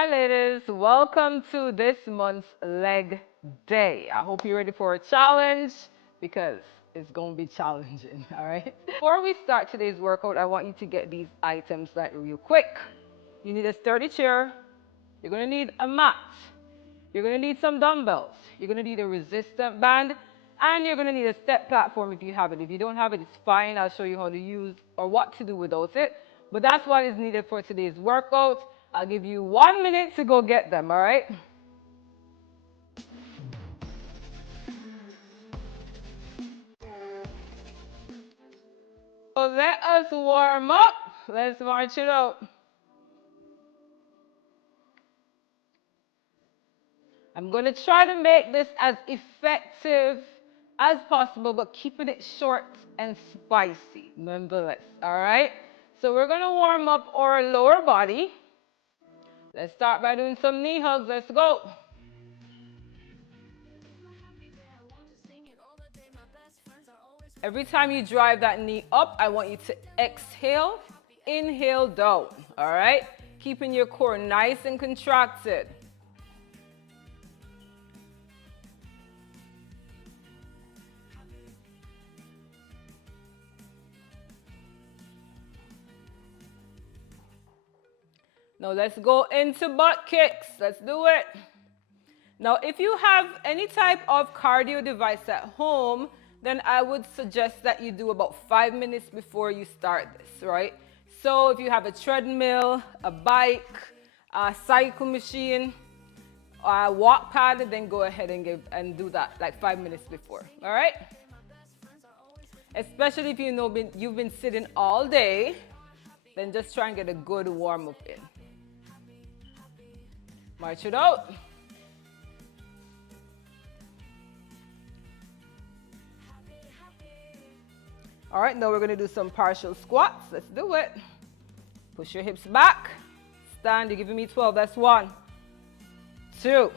Hi, ladies. Welcome to this month's leg day. I hope you're ready for a challenge because it's going to be challenging, all right? Before we start today's workout, I want you to get these items like real quick. You need a sturdy chair. You're going to need a mat. You're going to need some dumbbells. You're going to need a resistant band. And you're going to need a step platform if you have it. If you don't have it, it's fine. I'll show you how to use or what to do without it. But that's what is needed for today's workout. I'll give you 1 minute to go get them, all right? So let us warm up. Let's march it out. I'm going to try to make this as effective as possible, but keeping it short and spicy nonetheless, all right? So we're going to warm up our lower body. Let's start by doing some knee hugs. Let's go. Every time you drive that knee up, I want you to exhale, inhale down, all right? Keeping your core nice and contracted. Now let's go into butt kicks. Let's do it. Now, if you have any type of cardio device at home, then I would suggest that you do about 5 minutes before you start this, right? So if you have a treadmill, a bike, a cycle machine, a walk pad, then go ahead and do that like 5 minutes before, all right? Especially if you've been sitting all day, then just try and get a good warm up in. March it out. All right, now we're going to do some partial squats. Let's do it. Push your hips back. Stand. You're giving me 12. That's 1, 2,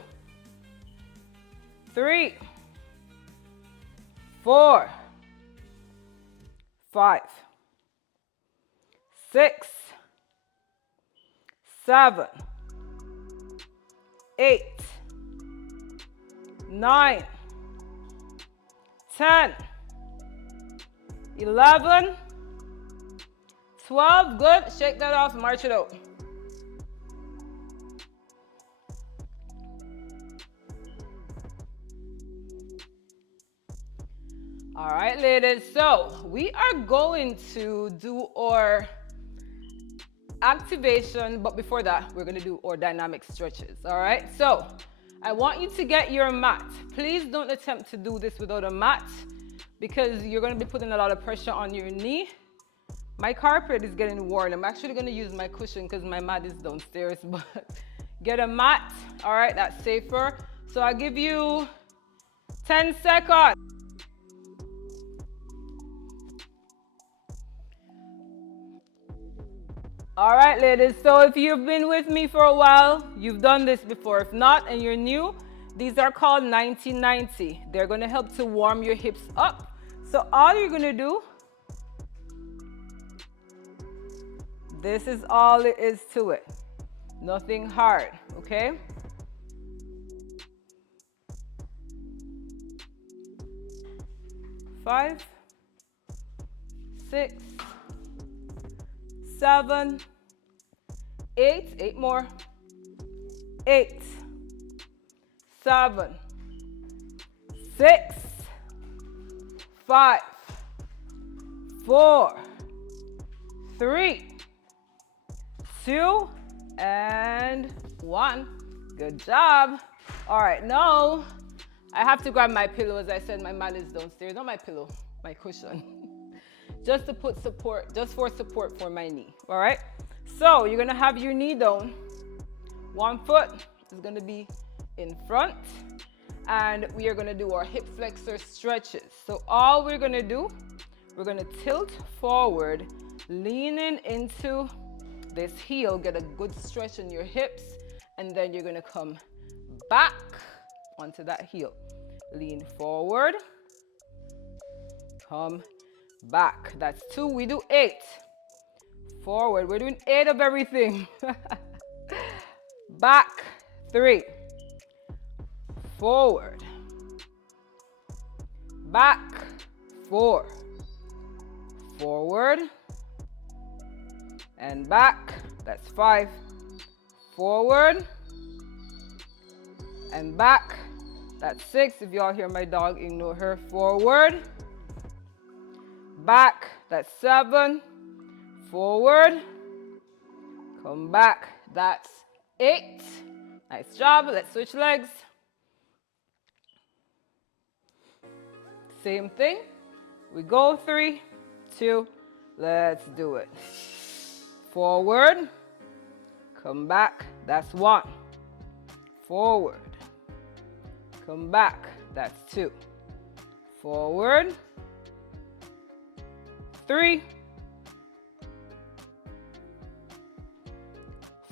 3, 4, 5, 6, 7, 8, 9, 10, 11, 12, good. Shake that off, march it out. All right, ladies, so we are going to do our activation, but before that, we're going to do our dynamic stretches, all right? So I want you to get your mat. Please don't attempt to do this without a mat because you're going to be putting a lot of pressure on your knee. My carpet is getting worn. I'm actually going to use my cushion because my mat is downstairs, but get a mat, all right? That's safer. So I'll give you 10 seconds. All right, ladies, so if you've been with me for a while, you've done this before. If not, and you're new, these are called 90-90. They're gonna help to warm your hips up. So all you're gonna do, this is all it is to it. Nothing hard, okay? Five, 6, 7, 8, 8 more, 8, 7, 6, 5, 4, 3, 2, and 1. Good job. All right, now I have to grab my pillow. As I said, my mat is downstairs. Not my pillow, my cushion. Just to put support, just for support for my knee, all right? So you're gonna have your knee down. One foot is gonna be in front, and we are gonna do our hip flexor stretches. So all we're gonna do, we're gonna tilt forward, leaning into this heel, get a good stretch in your hips, and then you're gonna come back onto that heel. Lean forward, come back. That's 2. We do 8. Forward. We're doing 8 of everything. back, 3, forward, back, 4, forward, and back, that's 5, forward, and back, that's 6. If y'all hear my dog, ignore her. Forward, back, that's 7, forward, come back, that's 8. Nice job. Let's switch legs. Same thing. We go 3, 2, let's do it. Forward, come back, that's 1. Forward, come back, that's 2. Forward, 3,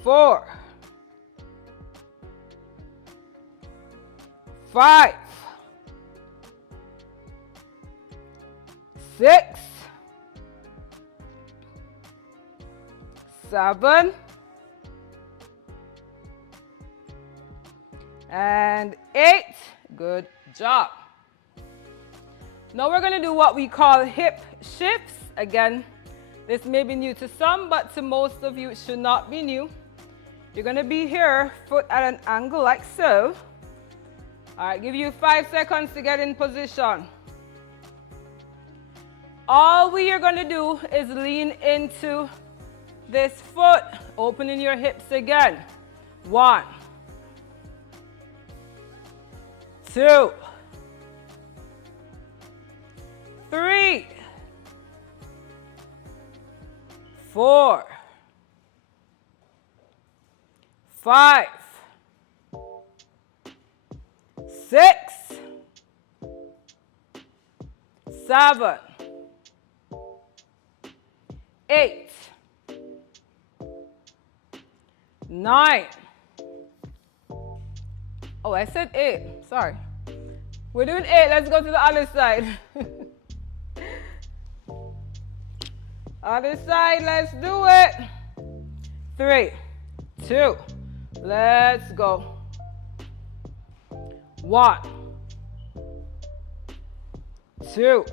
4, 5, 6, 7, and 8. Good job. Now we're going to do what we call hip shifts. Again, this may be new to some, but to most of you it should not be new. You're going to be here, foot at an angle like so. All right, give you 5 seconds to get in position. All we are going to do is lean into this foot, opening your hips again. 1, 2, 3, 4, 5, 6, 7, 8, 9. Oh, I said 8. Sorry. We're doing 8. Let's go to the other side. Other side, let's do it. 3, 2, let's go. 1, 2.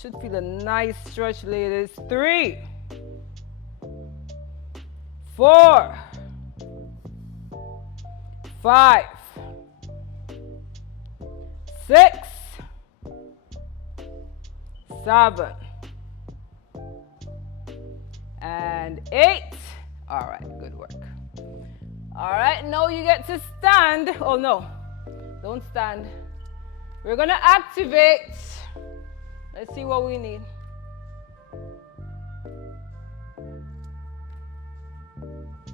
Should feel a nice stretch, ladies. 3, 4, 5, 6, 7, and 8. All right, good work. All right, now you get to stand. Oh no, don't stand. We're gonna activate. Let's see what we need.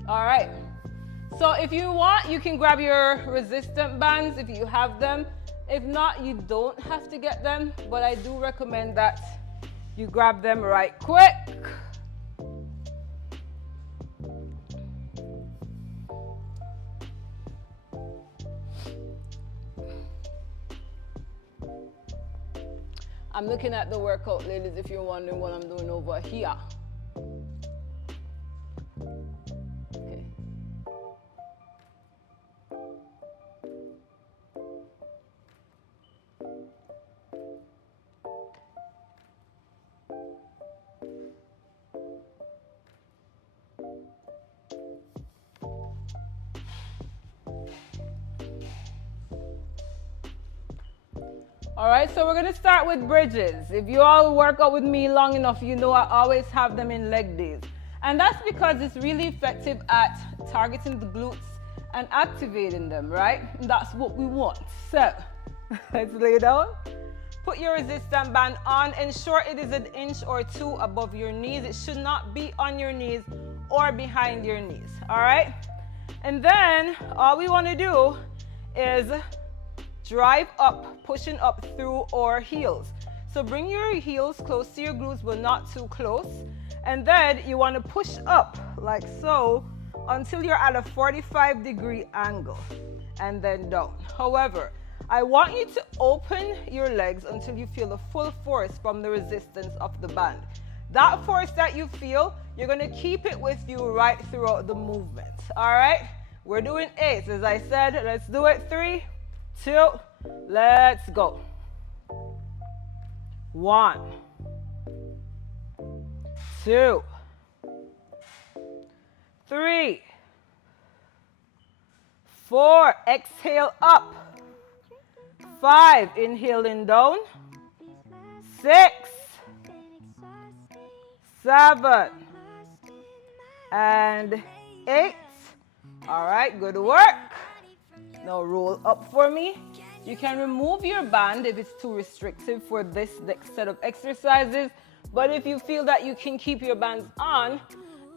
All right, so if you want, you can grab your resistant bands if you have them. If not, you don't have to get them, but I do recommend that you grab them right quick. I'm looking at the workout, ladies, if you're wondering what I'm doing over here. Okay. All right, so we're gonna start with bridges. If you all work out with me long enough, you know I always have them in leg days. And that's because it's really effective at targeting the glutes and activating them, right? And that's what we want. So, let's lay down. Put your resistance band on. Ensure it is 1 inch or 2 above your knees. It should not be on your knees or behind your knees, all right? And then all we wanna do is drive up, pushing up through our heels. So bring your heels close to your glutes, but not too close. And then you want to push up like so until you're at a 45-degree angle and then down. However, I want you to open your legs until you feel the full force from the resistance of the band. That force that you feel, you're going to keep it with you right throughout the movement. All right? We're doing 8. As I said, let's do it. 3, 2, let's go. 1, 2, 3, 4, exhale up. 5, inhaling down. 6, 7, and 8. All right, good work. Now roll up for me. You can remove your band if it's too restrictive for this next set of exercises. But if you feel that you can keep your bands on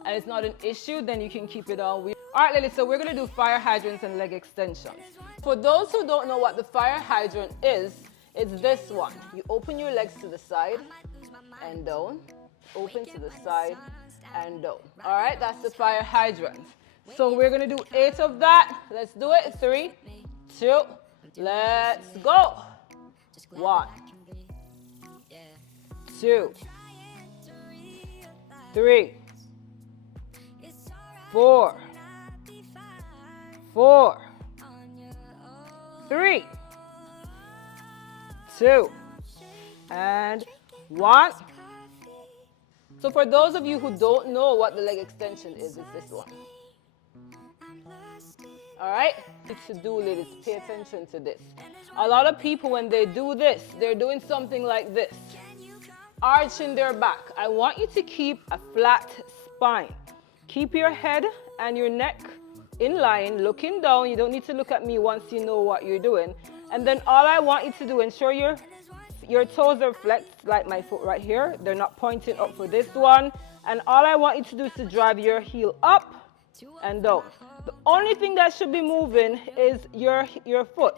and it's not an issue, then you can keep it on. All right, ladies, so we're going to do fire hydrants and leg extensions. For those who don't know what the fire hydrant is, it's this one. You open your legs to the side and down, open to the side and down. All right, that's the fire hydrant. So we're going to do 8 of that. Let's do it. 3, 2, let's go. 1, 2, 3, 4, 4, 3, 2, and 1. So for those of you who don't know what the leg extension is, it's this one. All right? What to do, ladies, pay attention to this. A lot of people, when they do this, they're doing something like this. Arching their back. I want you to keep a flat spine. Keep your head and your neck in line, looking down. You don't need to look at me once you know what you're doing. And then all I want you to do, ensure your toes are flexed, like my foot right here. They're not pointing up for this one. And all I want you to do is to drive your heel up and down. The only thing that should be moving is your foot.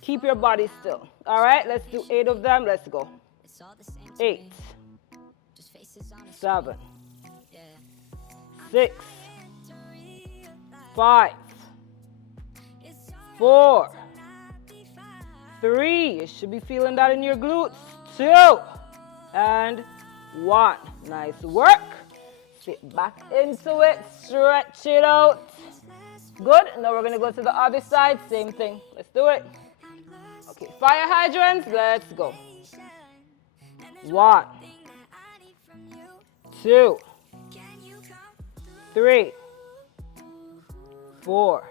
Keep your body still. All right, let's do 8 of them. Let's go. 8, 7, 6, 5, 4, 3. You should be feeling that in your glutes. 2, and 1. Nice work. Sit back into it. Stretch it out. Good. Now we're going to go to the other side. Same thing. Let's do it. Okay, fire hydrants. Let's go. 1, 2, 3, 4,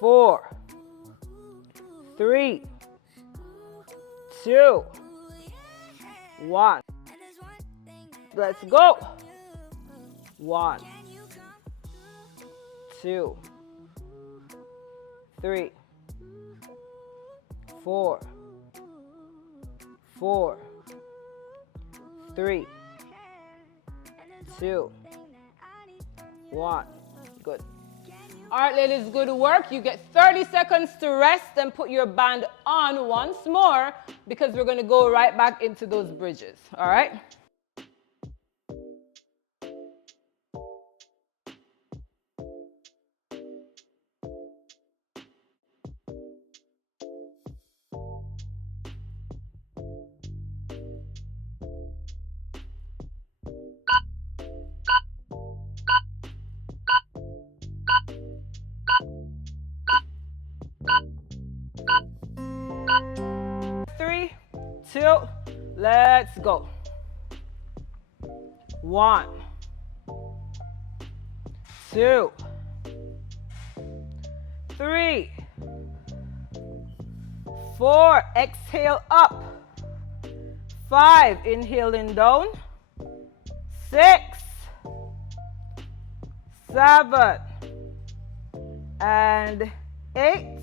4, 3, 2, 1. Let's go. 1, 2, 3, 4, 4, 3, 2, 1. Good. All right, ladies, good work. You get 30 seconds to rest and put your band on once more because we're going to go right back into those bridges. All right? Let's go. 1, 2, 3, 4. Exhale up. 5. Inhaling down. 6, 7, and 8.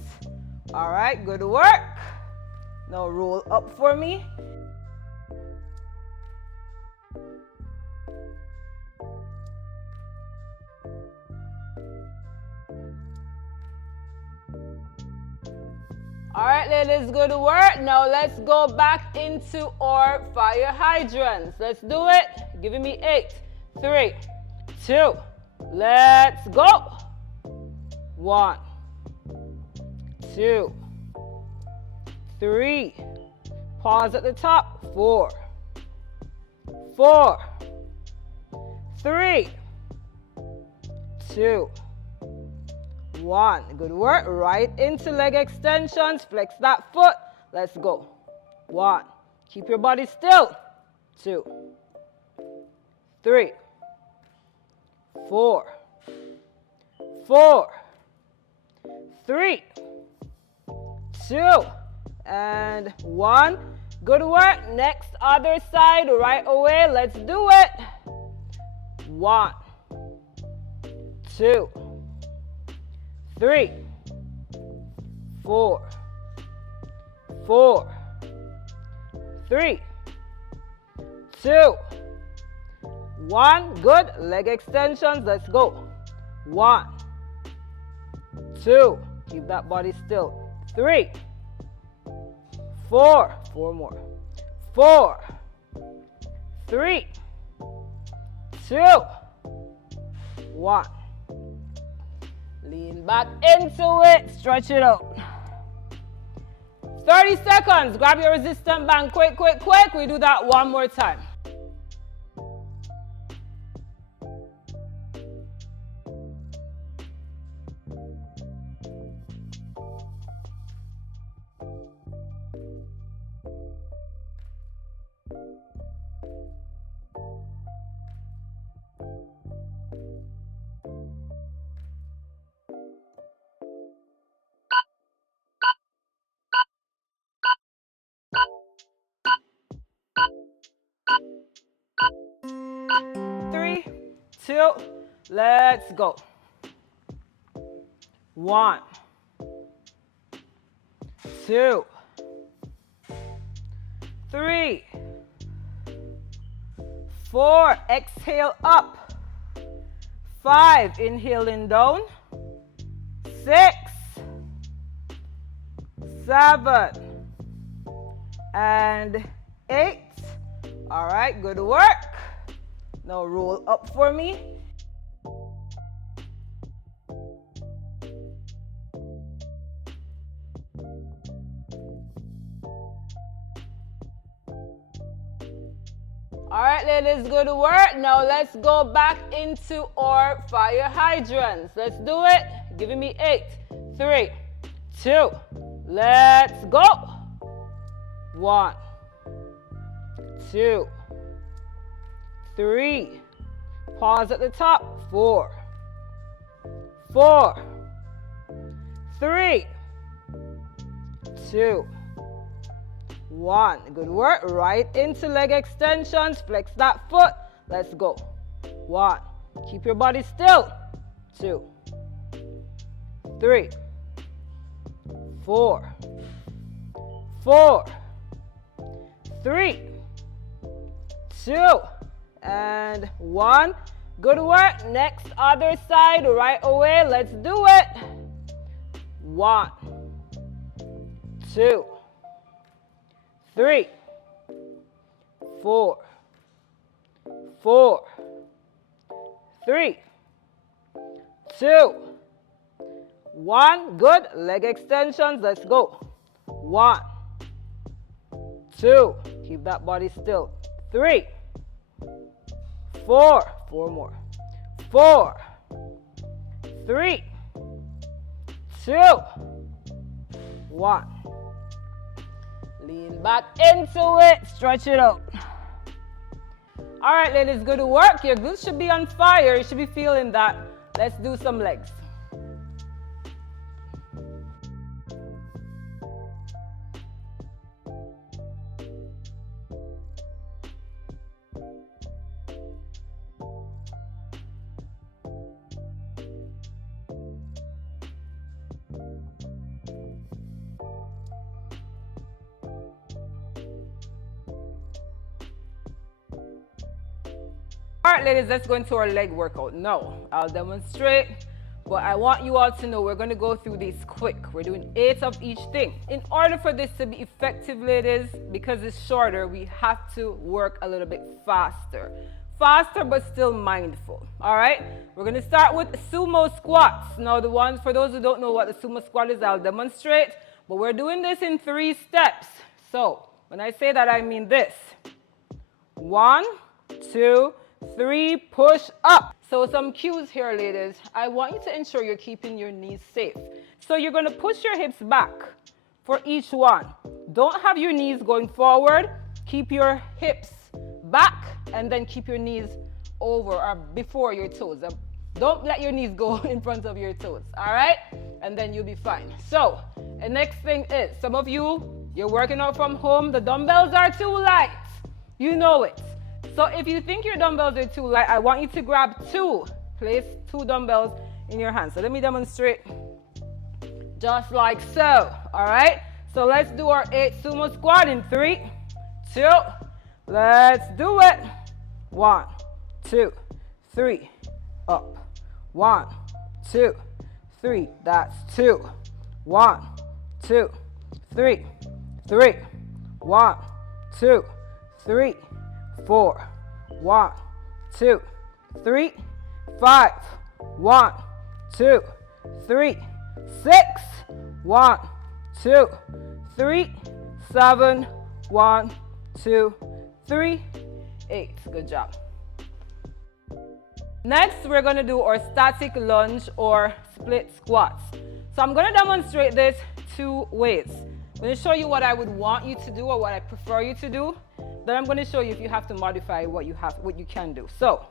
All right, good work. Now roll up for me. All right, ladies, good work. Now let's go back into our fire hydrants. Let's do it. Giving me 8, 3, 2. Let's go. 1, 2, 3. Pause at the top. 4, 4, 3, 2, 1. Good work. Right into leg extensions. Flex that foot. Let's go. 1. Keep your body still. 2, 3, 4, 4, 3, 2, and 1. Good work. Next, other side, right away. Let's do it. 1, 2, 3, 4, 4, 3, 2, 1. Good. Leg extensions. Let's go. 1, 2. Keep that body still. 3, 4. 4 more. 4, 3, 2, 1. Lean back into it. Stretch it out. 30 seconds. Grab your resistance band. Quick, quick, quick. We do that one more time. Three, 2, let's go. 1, 2, 3, 4. Exhale up. 5. Inhaling down. 6, 7, and 8. All right, good work. Now roll up for me. All right, ladies, good work. Now let's go back into our fire hydrants. Let's do it. Giving me 8, 3, 2. Let's go. 1, 2, 3. Pause at the top. 4, 4, 3, 2, 1. Good work. Right into leg extensions. Flex that foot. Let's go. 1. Keep your body still. 2, 3, 4, 4, 3, 2, and 1. Good work. Next, other side, right away. Let's do it. 1, 2, 3, 4, 4, 3, 2, 1. Good. Leg extensions. Let's go. 1, 2. Keep that body still. 3, 4. 4 more. 4, 3, 2, 1. Lean back into it. Stretch it out. All right, ladies, good work. Your glutes should be on fire. You should be feeling that. Let's do some legs. All right, ladies, let's go into our leg workout. Now, I'll demonstrate, but I want you all to know we're going to go through these quick. We're doing 8 of each thing. In order for this to be effective, ladies, because it's shorter, we have to work a little bit faster. Faster, but still mindful. All right, we're going to start with sumo squats. Now, for those who don't know what the sumo squat is, I'll demonstrate, but we're doing this in 3 steps. So, when I say that, I mean this. 1, 2, 3, push up. So some cues here, ladies. I want you to ensure you're keeping your knees safe. So you're going to push your hips back for each one. Don't have your knees going forward. Keep your hips back and then keep your knees over or before your toes. Don't let your knees go in front of your toes, all right? And then you'll be fine. So the next thing is, some of you, you're working out from home, the dumbbells are too light. You know it. So if you think your dumbbells are too light, I want you to grab 2. Place 2 dumbbells in your hand. So let me demonstrate. Just like so, all right? So let's do our 8 sumo squat in 3, 2, let's do it. 1, 2, 3, up. 1, 2, 3, that's 2. 1, 2, 3, 3, 1, 2, 3, 4, 1, 2, 3, 5, 1, 2, 3, 6, 1, 2, 3, 7, 1, 2, 3, 8. Good job. Next, we're going to do our static lunge or split squats. So I'm going to demonstrate this 2 ways. I'm going to show you what I would want you to do or what I prefer you to do. Then I'm going to show you if you have to modify what you can do. So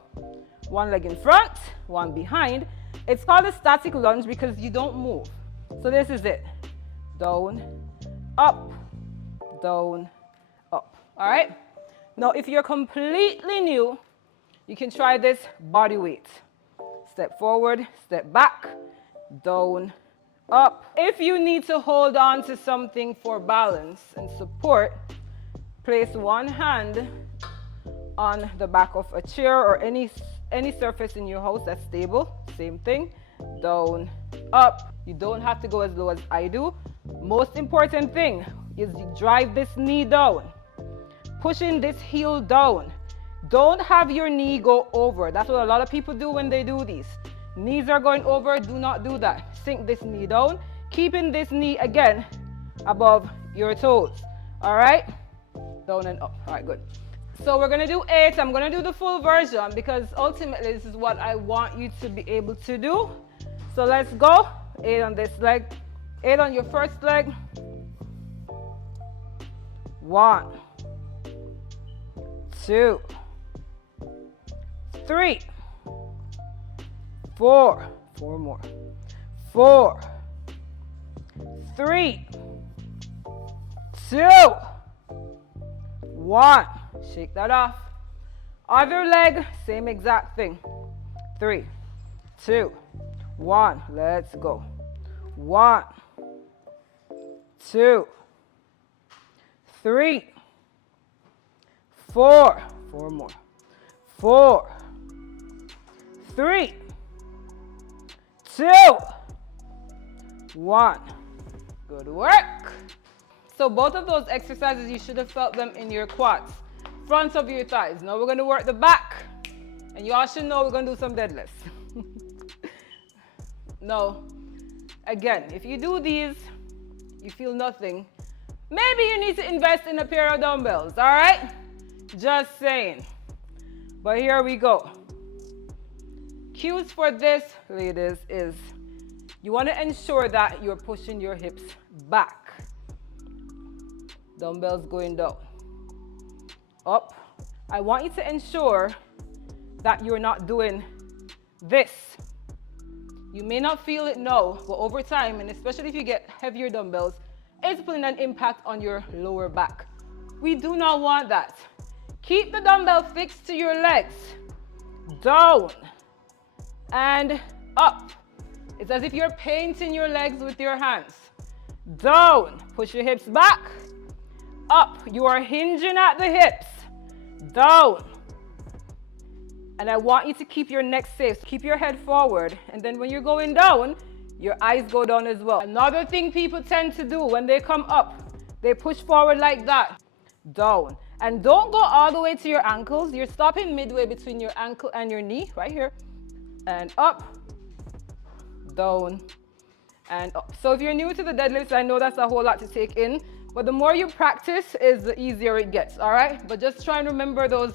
1 leg in front, 1 behind. It's called a static lunge because you don't move. So this is it. Down, up, down, up. All right? Now, if you're completely new, you can try this body weight. Step forward, step back, down, up. If you need to hold on to something for balance and support, place 1 hand on the back of a chair or any surface in your house that's stable. Same thing. Down, up. You don't have to go as low as I do. Most important thing is you drive this knee down. Pushing this heel down. Don't have your knee go over. That's what a lot of people do when they do these. Knees are going over. Do not do that. Sink this knee down. Keeping this knee, again, above your toes. All right? Down and up. All right, good. So we're going to do 8. I'm going to do the full version because ultimately this is what I want you to be able to do. So let's go. 8 on this leg. 8 on your first leg. 1, 2, 3, 4. 4 more. 4, 3, 2, 1. Shake that off. Other leg, same exact thing. 3, 2, 1. Let's go. 1, 2, 3, 4. 4 more. 4, 3, 2, 1. Good work. So both of those exercises, you should have felt them in your quads, front of your thighs. Now we're going to work the back. And you all should know we're going to do some deadlifts. No. Again, if you do these, you feel nothing, maybe you need to invest in a pair of dumbbells, all right? Just saying. But here we go. Cues for this, ladies, is you want to ensure that you're pushing your hips back. Dumbbells going down. Up. I want you to ensure that you're not doing this. You may not feel it now, but over time, and especially if you get heavier dumbbells, it's putting an impact on your lower back. We do not want that. Keep the dumbbell fixed to your legs. Down and up. It's as if you're painting your legs with your hands. Down. Push your hips back. Up. You are hinging at the hips. Down. And I want you to keep your neck safe. Keep your head forward. And then when you're going down, your eyes go down as well. Another thing people tend to do when they come up, they push forward like that. Down. And don't go all the way to your ankles. You're stopping midway between your ankle and your knee, right here. And up, down, and up. So if you're new to the deadlifts, I know that's a whole lot to take in. But the more you practice, is the easier it gets, all right? But just try and remember those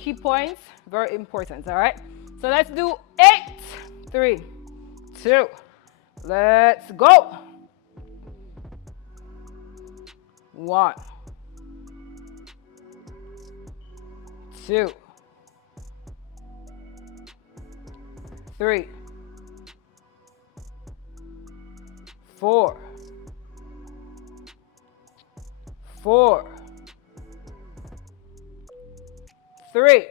key points, very important, all right? So let's do 8, 3, 2, let's go. 1, 2, 3, 4, 4, 3,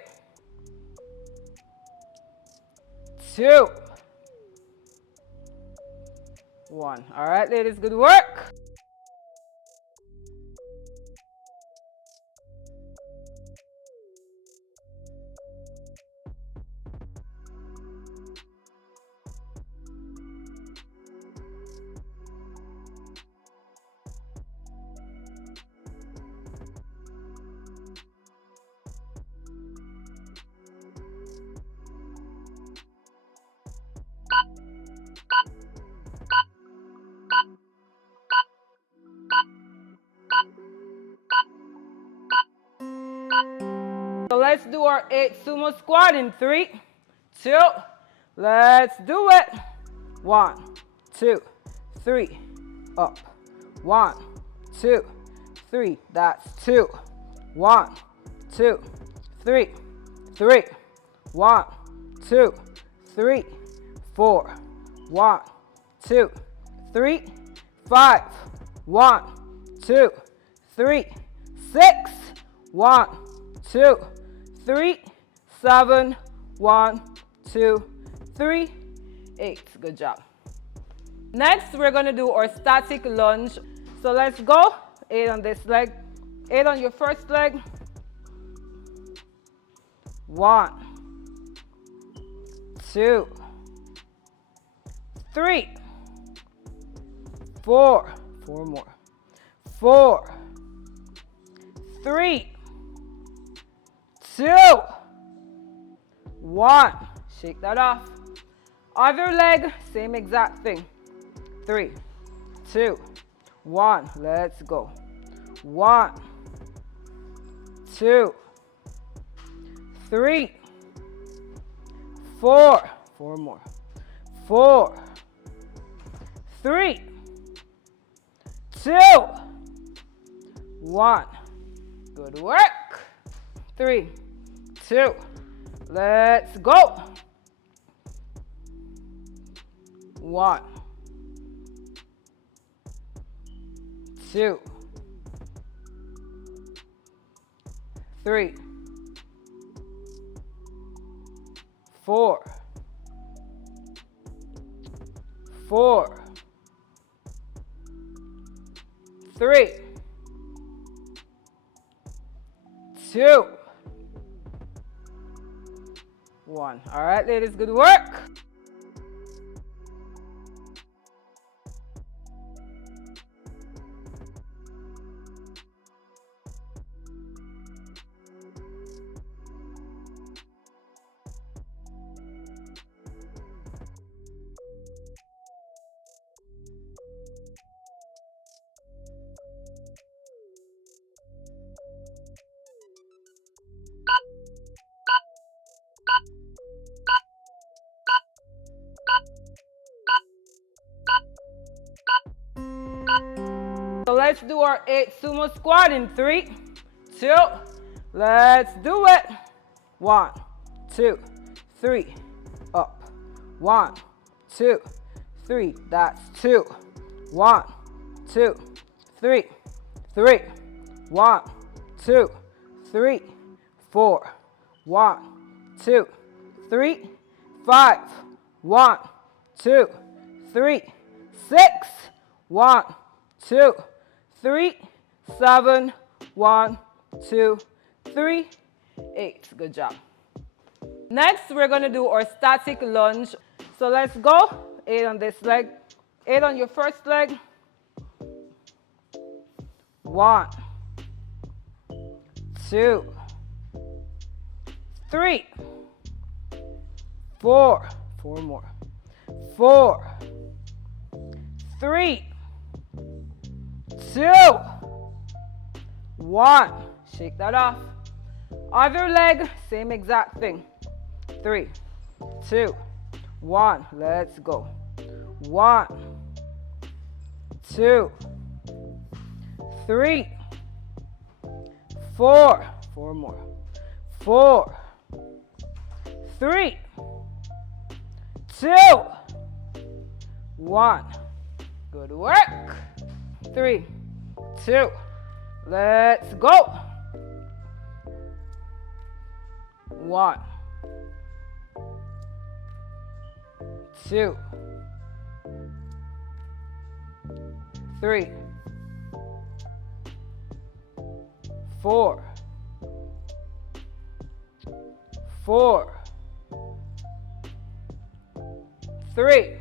2, 1. All right, ladies, good work. So let's do our 8 sumo squat in 3, 2, let's do it. 1, 2, 3, up. 1, 2, 3, that's 2. 1, 2, 3, 3, 1, 2, 3, 4, 1, 2, 3, 5, 1, 2, 3, 6, 1, 2, 3, 7, 1, 2, 3, 8. Good job. Next, we're going to do our static lunge. So let's go. 8 on this leg, 8 on your first leg. 1, 2, 3, 4, 4 more. 4, 3, 2, 1. Shake that off. Other leg, same exact thing. 3, 2, 1. Let's go. 1, 2, 3, 4. 4 more. 4, 3, 2, 1. Good work. 3, 2, let's go. 1, 2, 3, 4, 4, 3, 2, 1. All right, ladies, good work. So let's do our 8 sumo squat in 3, 2, let's do it. 1, 2, 3, up. 1, 2, 3, that's 2. 1, 2, 3, 3, 1, 2, 3, 4, 1, 2, 3, 5, 1, 2, 3, 6, 1, 2, 3, 7, 1, 2, 3, 8. Good job. Next, we're going to do our static lunge. So let's go. 8 on this leg, 8 on your first leg. 1, 2, 3, 4, 4 more. 4, 3, 2, 1. Shake that off. Other leg, same exact thing. 3, 2, 1. Let's go. 1, 2, 3, 4. 4 more. 4, 3, 2, 1. Good work. 3, 2. Let's go. 1, 2, 3, 4, 4, 3,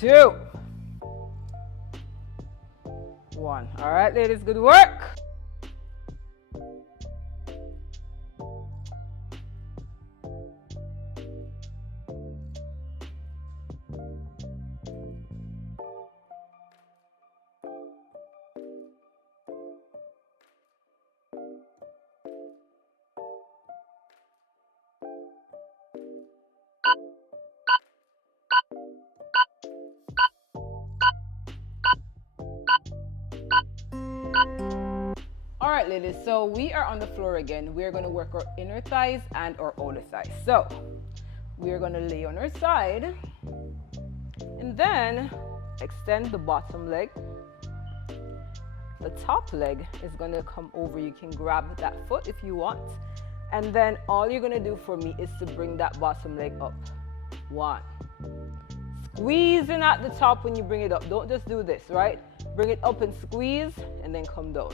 2, 1. All right, ladies, good work. All right, ladies, so we are on the floor again. We're going to work our inner thighs and our outer thighs. So we're going to lay on our side and then extend the bottom leg. The top leg is going to come over. You can grab that foot if you want. And then all you're going to do for me is to bring that bottom leg up. 1. Squeezing at the top when you bring it up. Don't just do this, right? Bring it up and squeeze and then come down.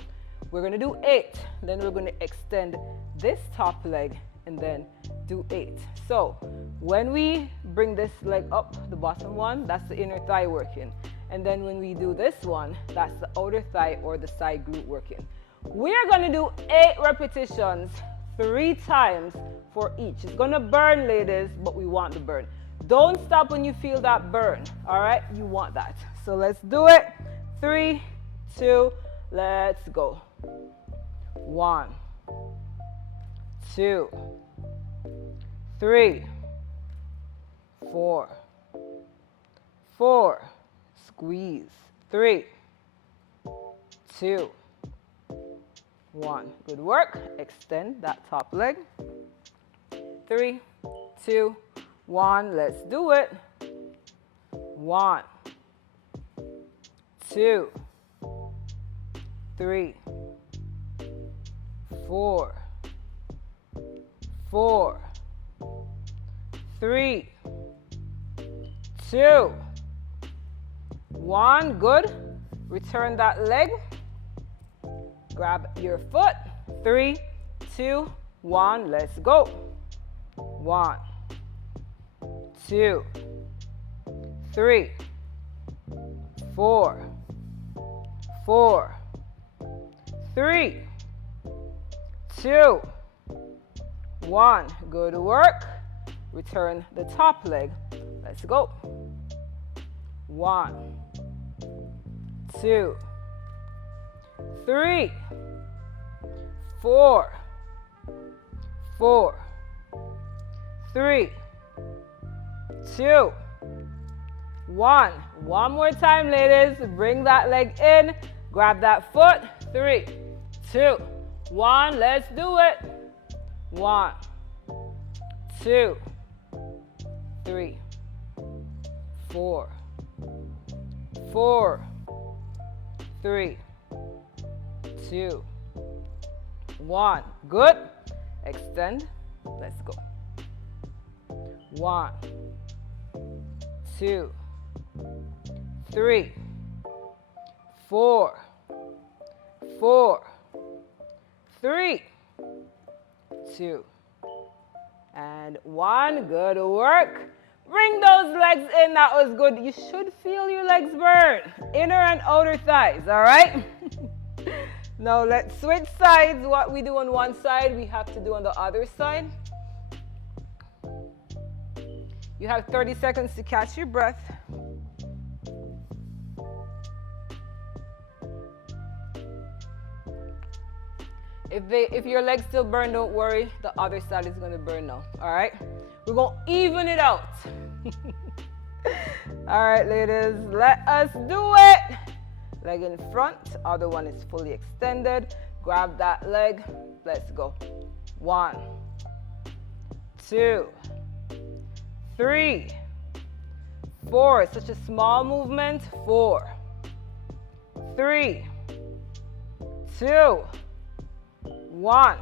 We're going to do 8. Then we're going to extend this top leg and then do 8. So when we bring this leg up, the bottom one, that's the inner thigh working. And then when we do this one, that's the outer thigh or the side glute working. We are going to do 8 repetitions 3 times for each. It's going to burn, ladies, but we want the burn. Don't stop when you feel that burn, all right? You want that. So let's do it. 3, 2, let's go. 1, 2, 3, 4, 4, squeeze. 3, 2, 1. Good work. Extend that top leg. 3, 2, 1. Let's do it. 1, 2, 3, 4, 4, 3, 2, 1. Good. Return that leg. Grab your foot. 3, 2, 1. Let's go. 1, 2, 3, 4, 4, 3, 2, 1. Good work. Return the top leg. Let's go. 1, 2, 3, 4, 4, 3, 2, 1. One more time, ladies. Bring that leg in. Grab that foot. 3, 2, 1. Let's do it. 1, 2, 3, 4, 4, 3, 2, 1. Good. Extend. Let's go. 1, 2, 3, 4, 4, 3, 2, and 1. Good work. Bring those legs in. That was good. You should feel your legs burn. Inner and outer thighs, all right? Now let's switch sides. What we do on one side, we have to do on the other side. You have 30 seconds to catch your breath. If your legs still burn, don't worry. The other side is gonna burn now. All right. We're gonna even it out. All right, ladies, let us do it. Leg in front, other one is fully extended. Grab that leg. Let's go. 1, 2, 3, 4. It's such a small movement. 4, 3, 2, 1.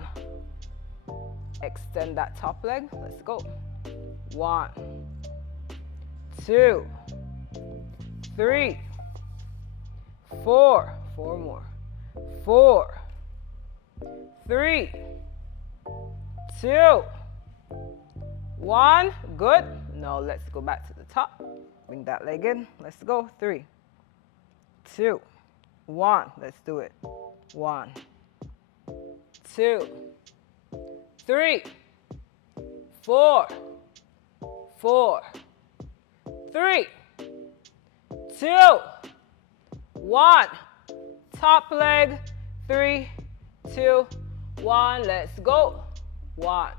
Extend that top leg. Let's go. 1, 2, 3, 4. 4 more. 4, 3, 2, 1. Good. Now let's go back to the top. Bring that leg in. Let's go. 3, 2, 1. Let's do it. 1, 2, 3, 4, 4, 3, 2, 1. Top leg. 3, 2, 1. Let's go. 1,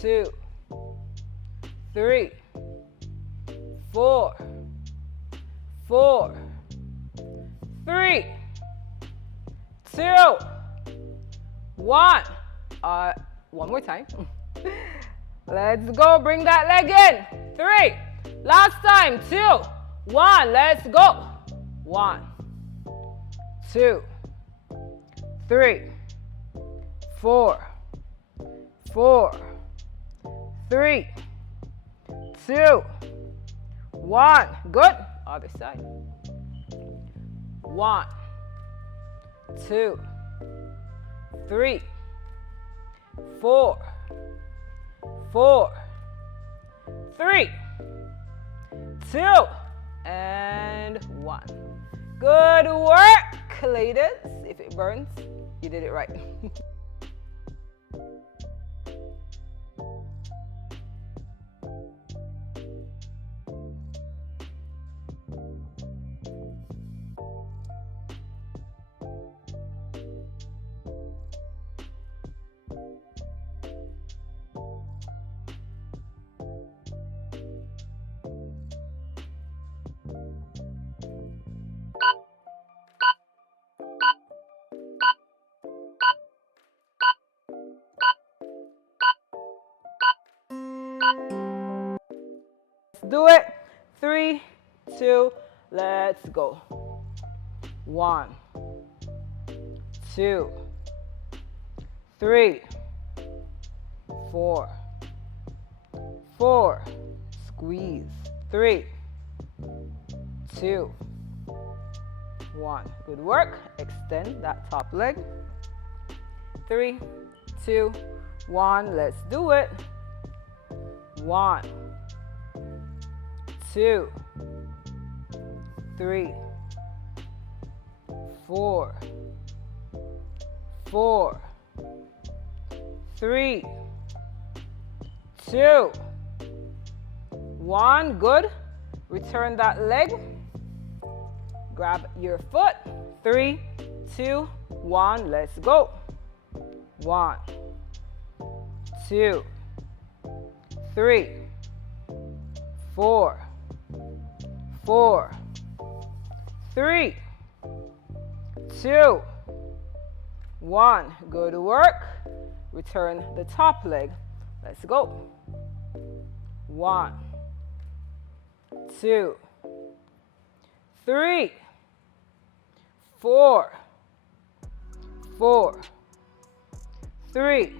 2, 3, 4, 4, 3, 2, 1. One more time. Let's go. Bring that leg in. 3. Last time. 2, 1. Let's go. 1, 2, 3, 4, 4, 3, 2, 1. Good. Other side. 1, 2, 3, 4, 4, 3, 2, and 1. Good work, ladies. If it burns, you did it right. Do it. 3, 2, let's go. 1, 2, 3, 4, 4. Squeeze. 3, 2, 1. Good work. Extend that top leg. 3, 2, 1. Let's do it. 1, 2, 3, 4, 4, 3, 2, 1. Good. Return that leg. Grab your foot. 3, 2, 1. Let's go. 1, 2, 3, 4, 4, 3, 2, 1. Good work. Return the top leg. Let's go. 1, 2, 3, 4, 4, 3,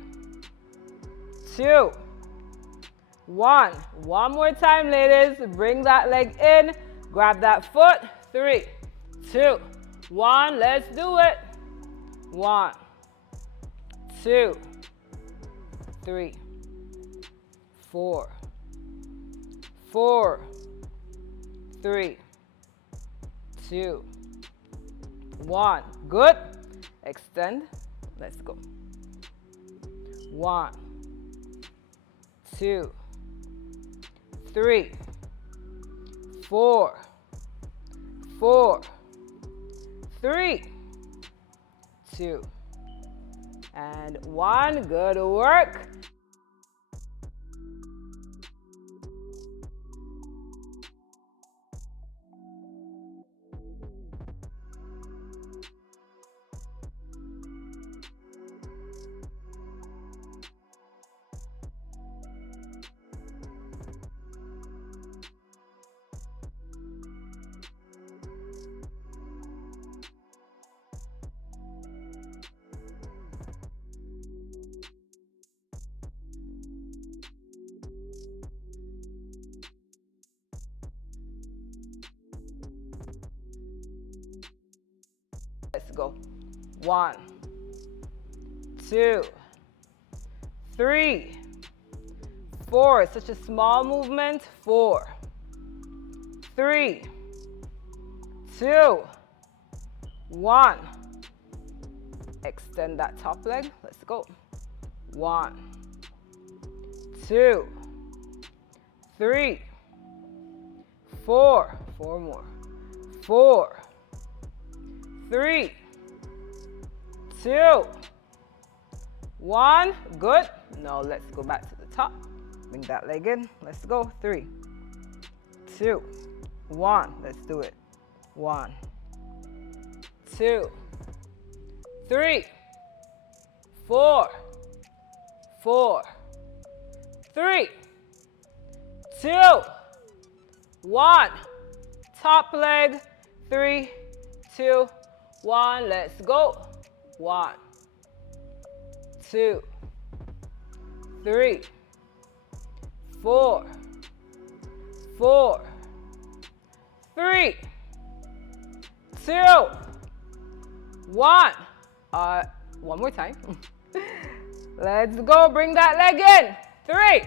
2, 1. One more time, ladies. Bring that leg in. Grab that foot. 3, 2, 1. Let's do it. 1, 2, 3, 4, 4, 3, 2, 1. Good. Extend. Let's go. 1, 2, 3, 4, 4, 3, 2, and 1. Good work. Let's go. 1, 2, 3, 4. It's such a small movement. 4, 3, 2, 1. Extend that top leg. Let's go. 1, 2, 3, 4. 4 more. 4, 3, 2, 1. Good. Now let's go back to the top. Bring that leg in. Let's go. 3, 2, 1. Let's do it. 1, 2, 3, 4, 4, 3, 2, 1. Top leg. 3, 2, 1. Let's go. 1, 2, 3, 4, 4, 3, 2, 1. One more time. Let's go. Bring that leg in. 3.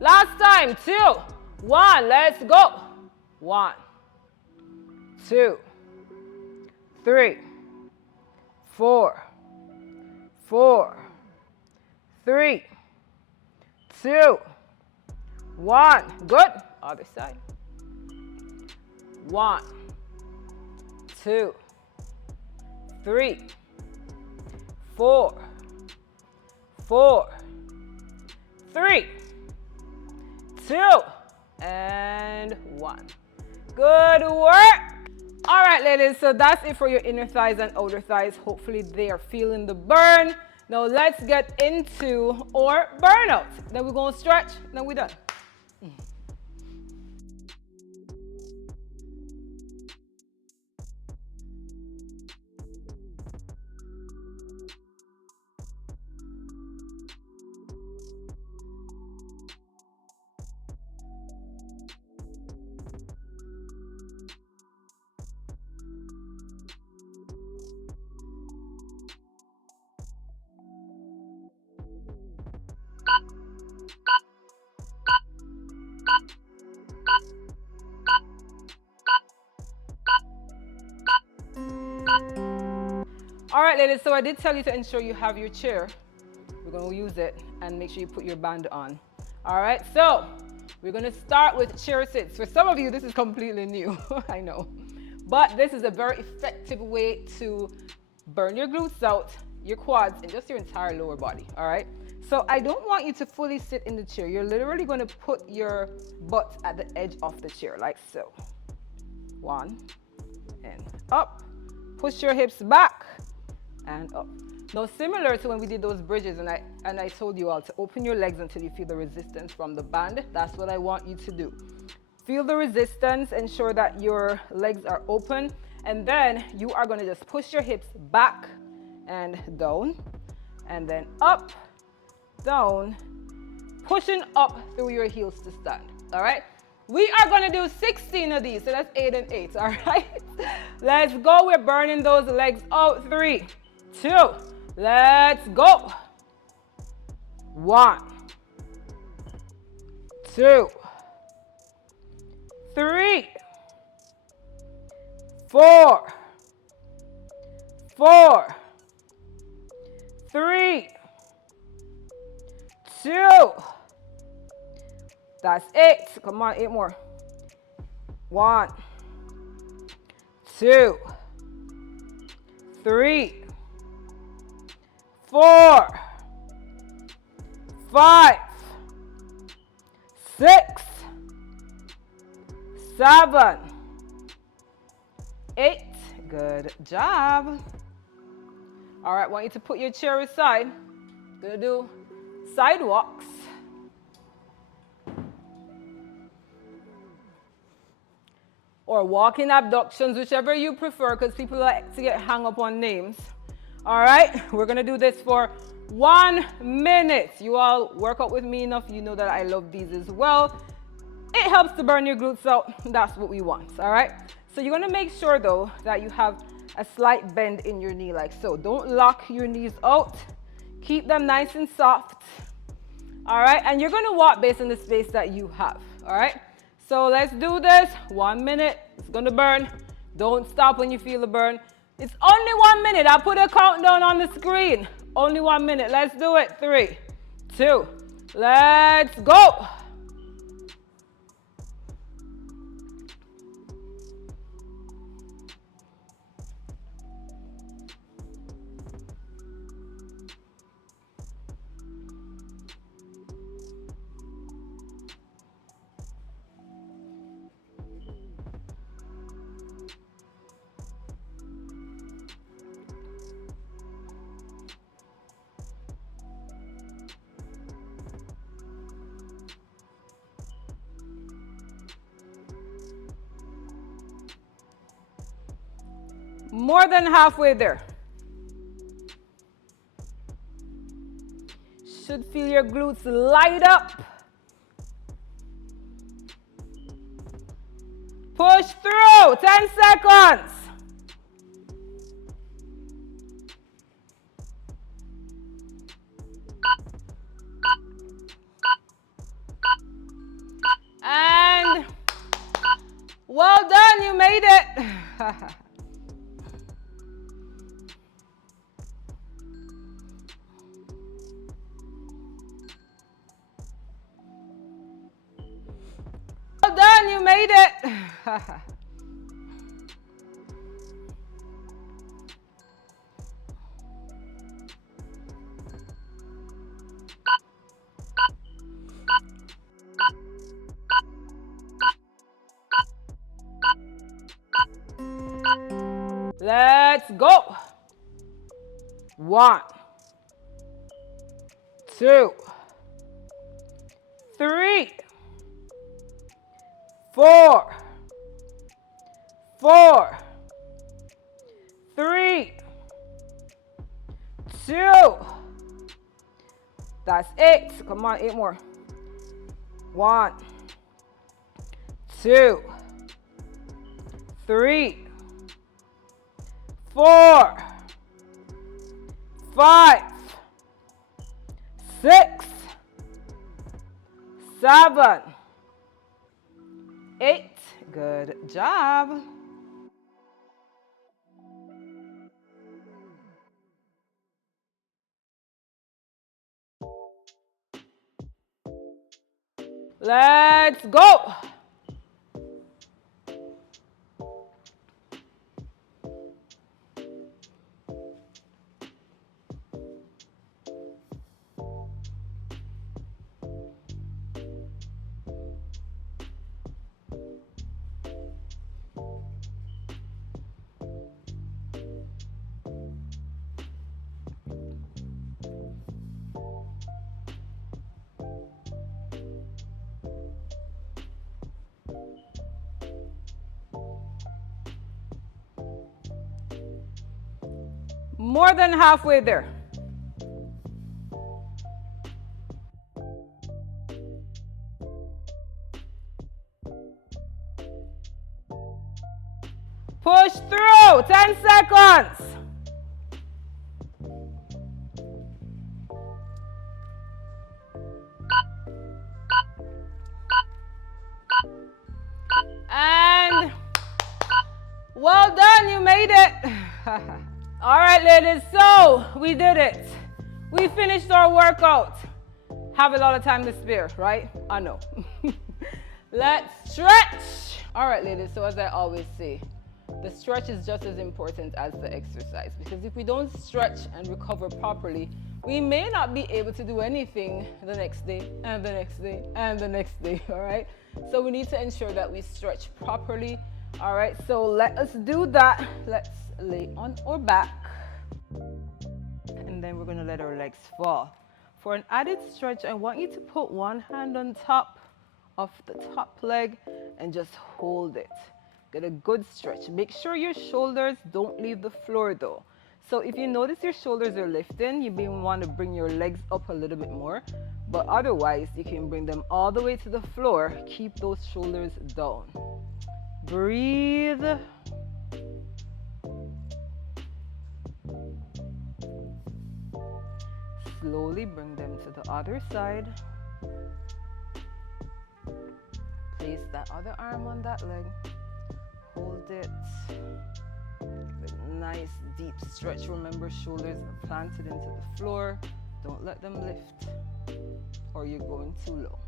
Last time. 2, 1. Let's go. 1, 2, 3, 4, 4, 3, 2, 1. Good. Other side. 1, 2, 3, 4, 4, 3, 2, and 1. Good work. All right, ladies, so that's it for your inner thighs and outer thighs. Hopefully they are feeling the burn. Now let's get into our burnout. Then we're going to stretch, then we're done. All right, ladies, so I did tell you to ensure you have your chair. We're going to use it and make sure you put your band on. All right, so we're going to start with chair sits. For some of you, this is completely new, I know. But this is a very effective way to burn your glutes out, your quads, and just your entire lower body, all right? So I don't want you to fully sit in the chair. You're literally going to put your butt at the edge of the chair, like so. 1, and up. Push your hips back and up. Now, similar to when we did those bridges and I told you all to open your legs until you feel the resistance from the band, that's what I want you to do. Feel the resistance, ensure that your legs are open, and then you are going to just push your hips back and down, and then up, down, pushing up through your heels to stand, all right? We are going to do 16 of these, so that's 8 and 8, all right? Let's go. We're burning those legs out. 3, 2, let's go. 1, 2, 3, 4, 4, 3, 2. That's 8. Come on, 8 more. 1, 2, 3, 4, 5, 6, 7, 8. Good job. All right, I want you to put your chair aside. Gonna do sidewalks. Or walking abductions, whichever you prefer, because people like to get hung up on names. All right, we're gonna do this for 1 minute. You all work out with me enough, you know that I love these as well. It helps to burn your glutes out. That's what we want, all right? So you're gonna make sure though that you have a slight bend in your knee like so. Don't lock your knees out. Keep them nice and soft, all right? And you're gonna walk based on the space that you have, all right? So let's do this, 1 minute, it's gonna burn. Don't stop when you feel the burn. It's only 1 minute, I'll put a countdown on the screen. Only 1 minute, let's do it. 3, 2, let's go. More than halfway there. Should feel your glutes light up. Push through, 10 seconds. And well done, you made it. Well done, you made it. Let's go. 1, 2, 3, 4, 4, 3, 2. That's 8. Come on, 8 more. 1, 2, 3, 4, 5, 6, 7, 8. Good job. Let's go. More than halfway there. Push through, 10 seconds. And well done, you made it. All right, ladies, so we did it. We finished our workout. Have a lot of time to spare, right? I know. Let's stretch. All right, ladies, so as I always say, the stretch is just as important as the exercise, because if we don't stretch and recover properly, we may not be able to do anything the next day and the next day and the next day. All right, so we need to ensure that we stretch properly. All right, so let us do that. Let's lay on our back, and then we're going to let our legs fall. For an added stretch, I want you to put one hand on top of the top leg and just hold it. Get a good stretch. Make sure your shoulders don't leave the floor though. So if you notice your shoulders are lifting, you may want to bring your legs up a little bit more, but otherwise you can bring them all the way to the floor. Keep those shoulders down. Breathe. Slowly bring them to the other side. Place that other arm on that leg. Hold it. With nice deep stretch. Remember, shoulders are planted into the floor. Don't let them lift or you're going too low.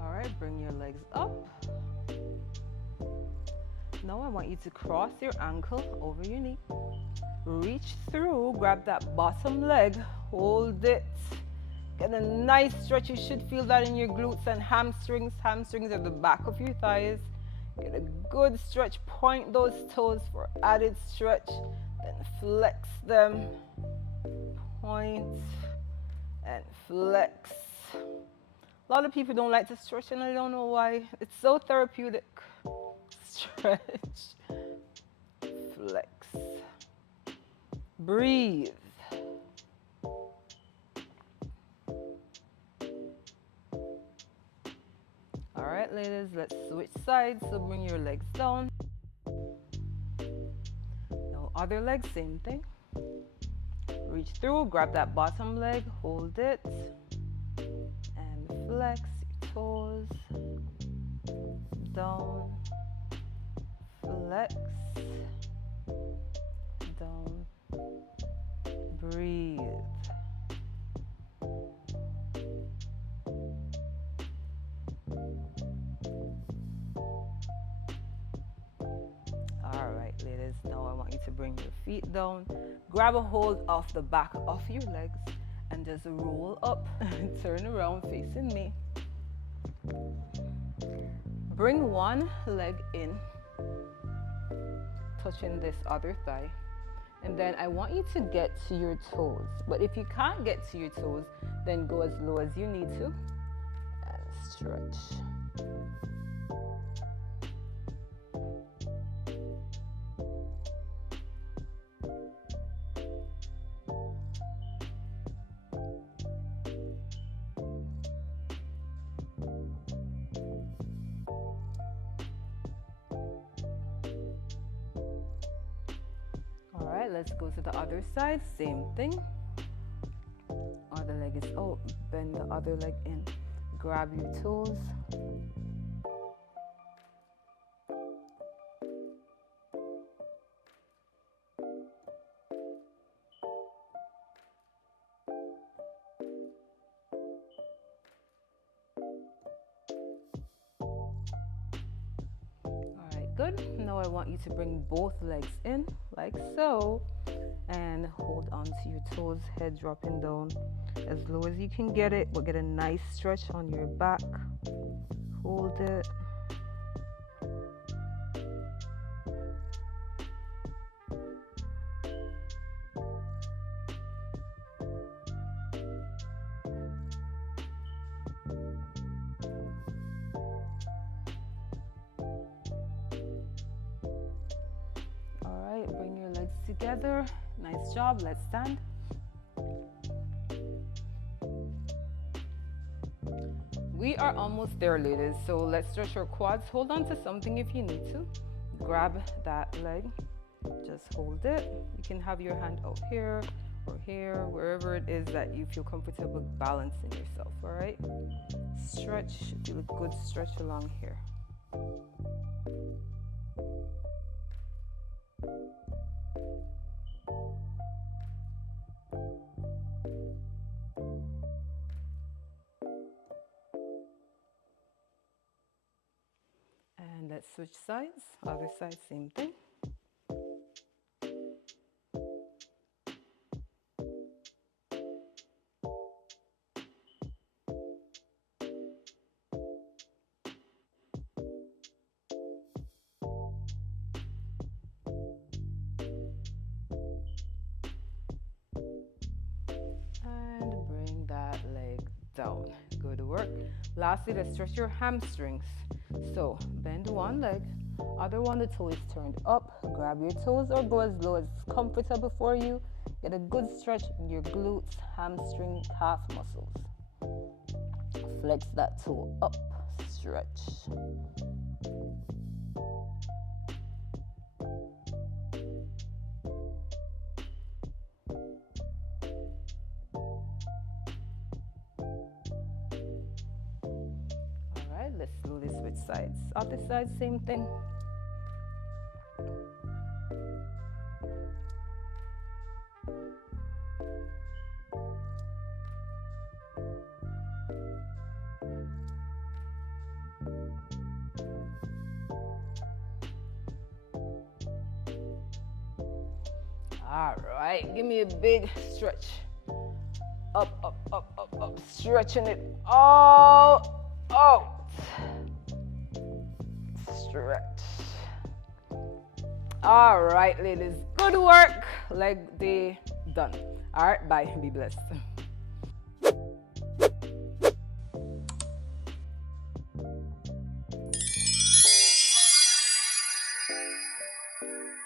All right, bring your legs up. Now I want you to cross your ankle over your knee. Reach through, grab that bottom leg, hold it. Get a nice stretch. You should feel that in your glutes and hamstrings. Hamstrings are the back of your thighs. Get a good stretch. Point those toes for added stretch. Then flex them. Point and flex. A lot of people don't like to stretch and I don't know why. It's so therapeutic. Stretch. Flex. Breathe. All right, ladies, let's switch sides. So bring your legs down. Now, other leg, same thing. Reach through, grab that bottom leg, hold it, and flex your toes. Down, flex, down, breathe. All right, ladies, now I want you to bring your feet down, grab a hold of the back of your legs, and just roll up and turn around facing me. Bring one leg in, touching this other thigh, and then I want you to get to your toes. But if you can't get to your toes, then go as low as you need to and stretch. Let's go to the other side, same thing. Other leg is out, bend the other leg in, grab your toes. Good. Now I want you to bring both legs in like so and hold on to your toes, head dropping down as low as you can get it, but get a nice stretch on your back. Hold it. Bring your legs together. Nice job. Let's stand. We are almost there, ladies. So let's stretch our quads. Hold on to something if you need to. Grab that leg. Just hold it. You can have your hand out here or here, wherever it is that you feel comfortable balancing yourself. All right. Stretch. Should feel a good stretch along here. switch sides. Other side, same thing. And bring that leg down. Good work. Lastly, let's stretch your hamstrings. So bend one leg, other one, the toe is turned up. Grab your toes or go as low as comfortable for you. Get a good stretch in your glutes, hamstring, calf muscles. Flex that toe up, stretch. All right, let's slowly switch sides. Other side, same thing. All right, give me a big stretch. Up, up, up, up, up. Stretching it all out. Stretch. All right, ladies. Good work. Leg day done. All right, bye. Be blessed.